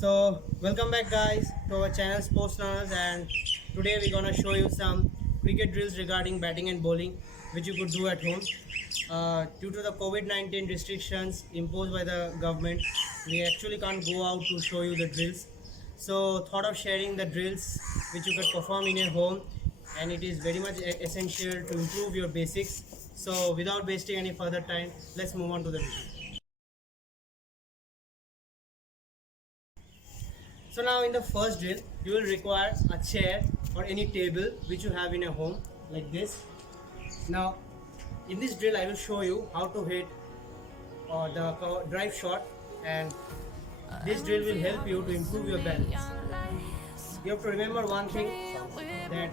So welcome back guys to our channel Sports Learners, and today we're gonna show you some cricket drills regarding batting and bowling which you could do at home. Due to the COVID-19 restrictions imposed by the government, we actually can't go out to show you the drills. So thought of sharing the drills which you could perform in your home, and it is very much essential to improve your basics. So without wasting any further time, let's move on to the video. So now in the first drill, you will require a chair or any table which you have in your home like this. Now in this drill I will show you how to hit the drive shot, and this drill will help you to improve your balance. You have to remember one thing, that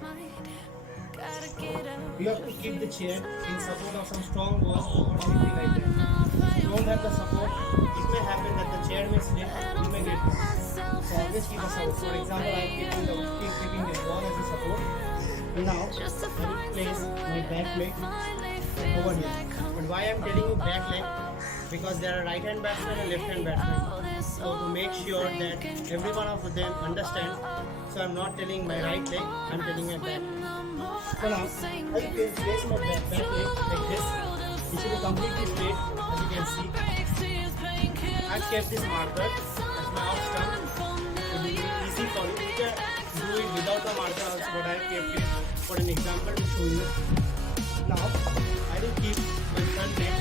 you have to keep the chair in support of some strong walls or anything like that. If you don't have the support, it may happen that the chair may slip, you may get hurt. So always keep a support. For example, I keep keeping this wall as a support. Now I will place my back leg over here. But why I am telling you back leg? Because there are right hand batsmen and left hand batsmen. So to make sure that every one of them understand, so I am not telling my right leg, I am telling my back leg. So now I will place my back leg like this. It should be completely straight, as you can see. I have kept this marker as my off stump. It will be easy for you. You can do it without the marker also, but I have kept it for an example to show you. Now I will keep my front leg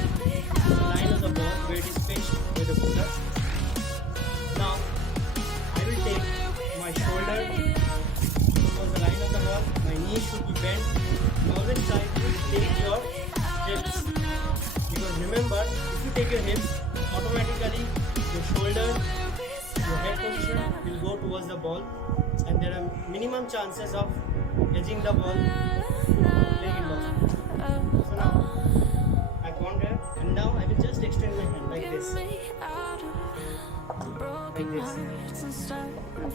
to the line of the ball where it is pitched by the bowler. Now I will take my shoulder towards the line of the ball. My knee should be bent. Always try to take your hips, because remember, if you take your hips, automatically your shoulder, your head position will go towards the ball, and there are minimum chances of edging the ball playing it lost. So now I ponder, and now I will just extend my hand like this, like this,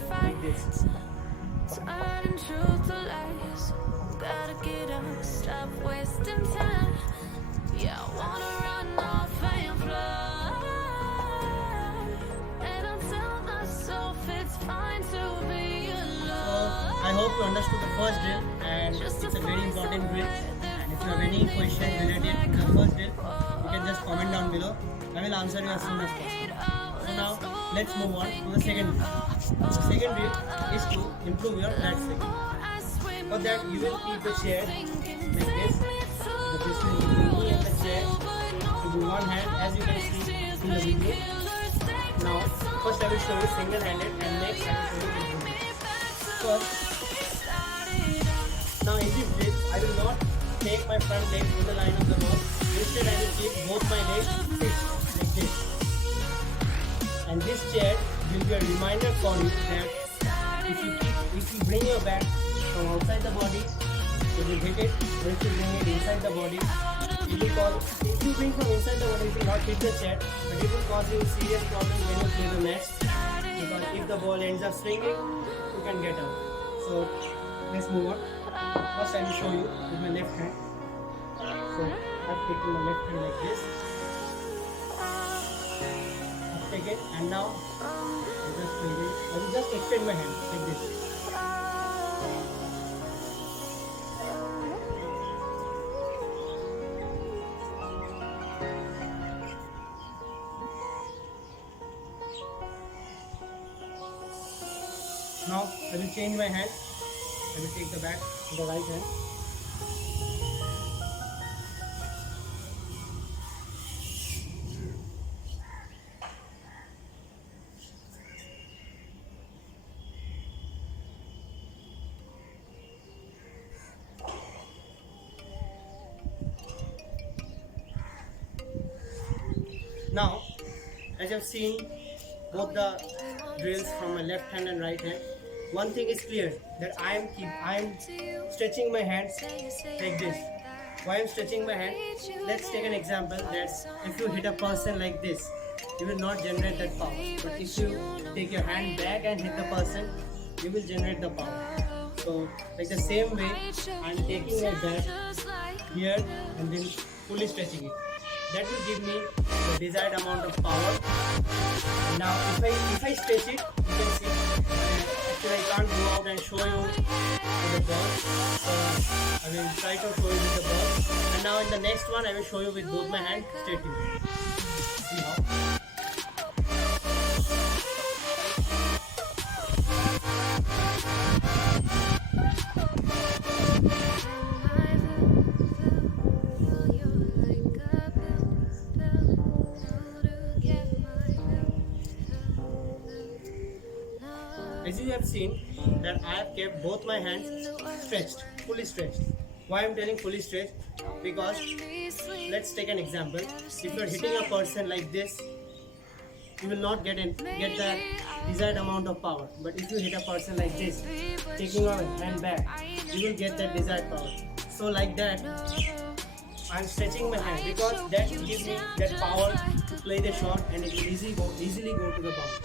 like this. Turning truth to lies. Gotta get up, stop wasting time. Yeah, I wanna run off and fly. And I'll tell myself it's fine to be alone. I hope you understood the first drill, and it's a very important drill. And if you have any questions related to the first drill, you can just comment down below. I will answer you as soon as possible. So now let's move on to the second drill. The second drill is to improve your lat swing. For that, you will keep the chair like this. The distance between me and the chair to be one hand, as you can see in the video. Now, first I will show you single-handed, and next I will show you with First, now in this drill, I will not take my front leg to the line of the ball. Instead, I will keep both my legs fixed like this. And this chair will be a reminder for you that if you bring your bat from outside the body, it will hit it. Or if you bring it inside the body, it will cause. If you bring from inside the body, it will not hit the chair, but it will cause you serious problems when you play the match. Because if the ball ends up swinging, you can get out. So let's move on. First, I will show you with my left hand. So I've taken my left hand like this. I've taken, and now I will just extend my hand like this. Now I will change my hand. I will take the bat to the right hand. Now, as you have seen both the drills from my left hand and right hand, one thing is clear, that I am stretching my hands like this. Why I am stretching my hand? Let's take an example that if you hit a person like this, you will not generate that power. But if you take your hand back and hit the person, you will generate the power. So like the same way, I am taking my bat here and then fully stretching it. that will give me the desired amount of power. And now if I stretch it, you can see actually I can't go out and show you with the ball, so I will try to show you with the ball. And now in the next one I will show you with both my hands. Stay tuned. See how. As you have seen that I have kept both my hands stretched, fully stretched. Why I am telling fully stretched? Because let's take an example. If you are hitting a person like this, you will not get the desired amount of power. But if you hit a person like this, taking your hand back, you will get that desired power. So like that, I am stretching my hand because that gives me that power to play the shot and it will easily go to the bounce.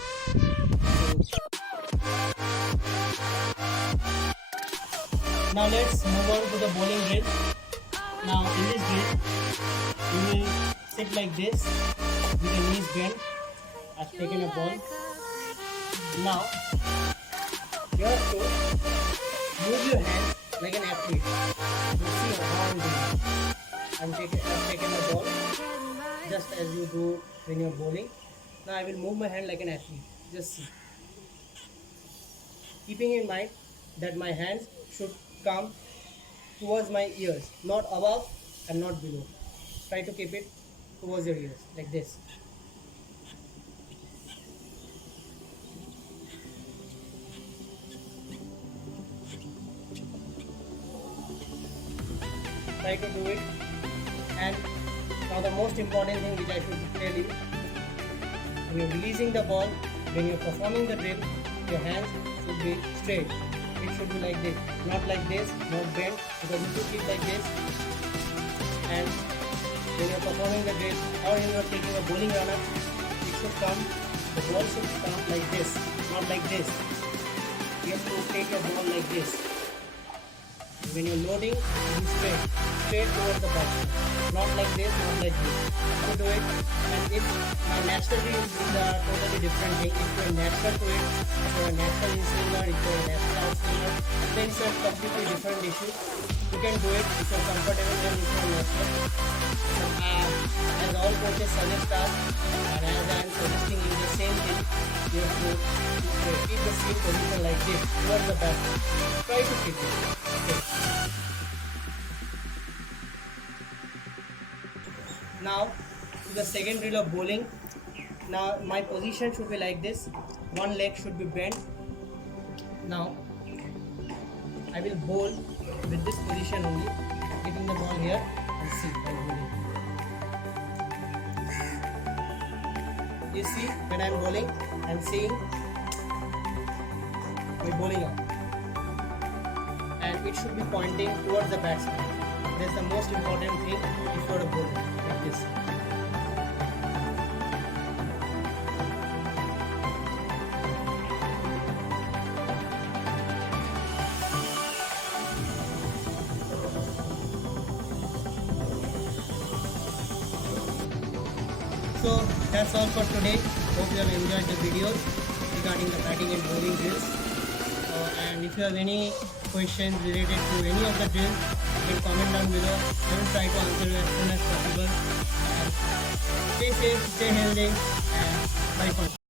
Now let's move on to the bowling drill. Now in this drill, you will sit like this with your knees bent. I've taken a ball. Now you have to move your hand like an athlete. You see how I'm doing. I've taken the ball just as you do when you're bowling. Now I will move my hand like an athlete. Just see. Keeping in mind that my hands should come towards my ears, not above and not below. Try to keep it towards your ears like this. Try to do it. And now the most important thing which I should tell you, when you're releasing the ball, when you're performing the drill, your hands should be straight. It should be like this, not like this, not bent, because if you keep like this and when you're performing the drill or when you're taking a bowling run-up, it should come, the ball should come like this, not like this. You have to take your ball like this. When you're loading, it is straight towards the box, not like this, not like this. So do it, and if naturally is a totally different thing. If you're natural to it, if you're a natural in-swinger, if you're a natural out-swinger, then it's a completely different issue. You can do it if you're comfortable and if you're natural. As all coaches suggest us, and as I am suggesting you the same thing, you have to keep the same position like this towards the back. Try to keep it. Okay. Now to the second drill of bowling. Now my position should be like this. One leg should be bent. Now I will bowl with this position only, keeping the ball here and see while bowling. You see when I am bowling, I am seeing my bowling up, and it should be pointing towards the batsman. That's the most important thing if you are a bowler like this. So that's all for today. Hope you have enjoyed the videos regarding the batting and bowling drills. And if you have any questions related to any of the drills, you can comment down below. I will try to answer you as soon as possible. And stay safe, stay healthy, and bye for now.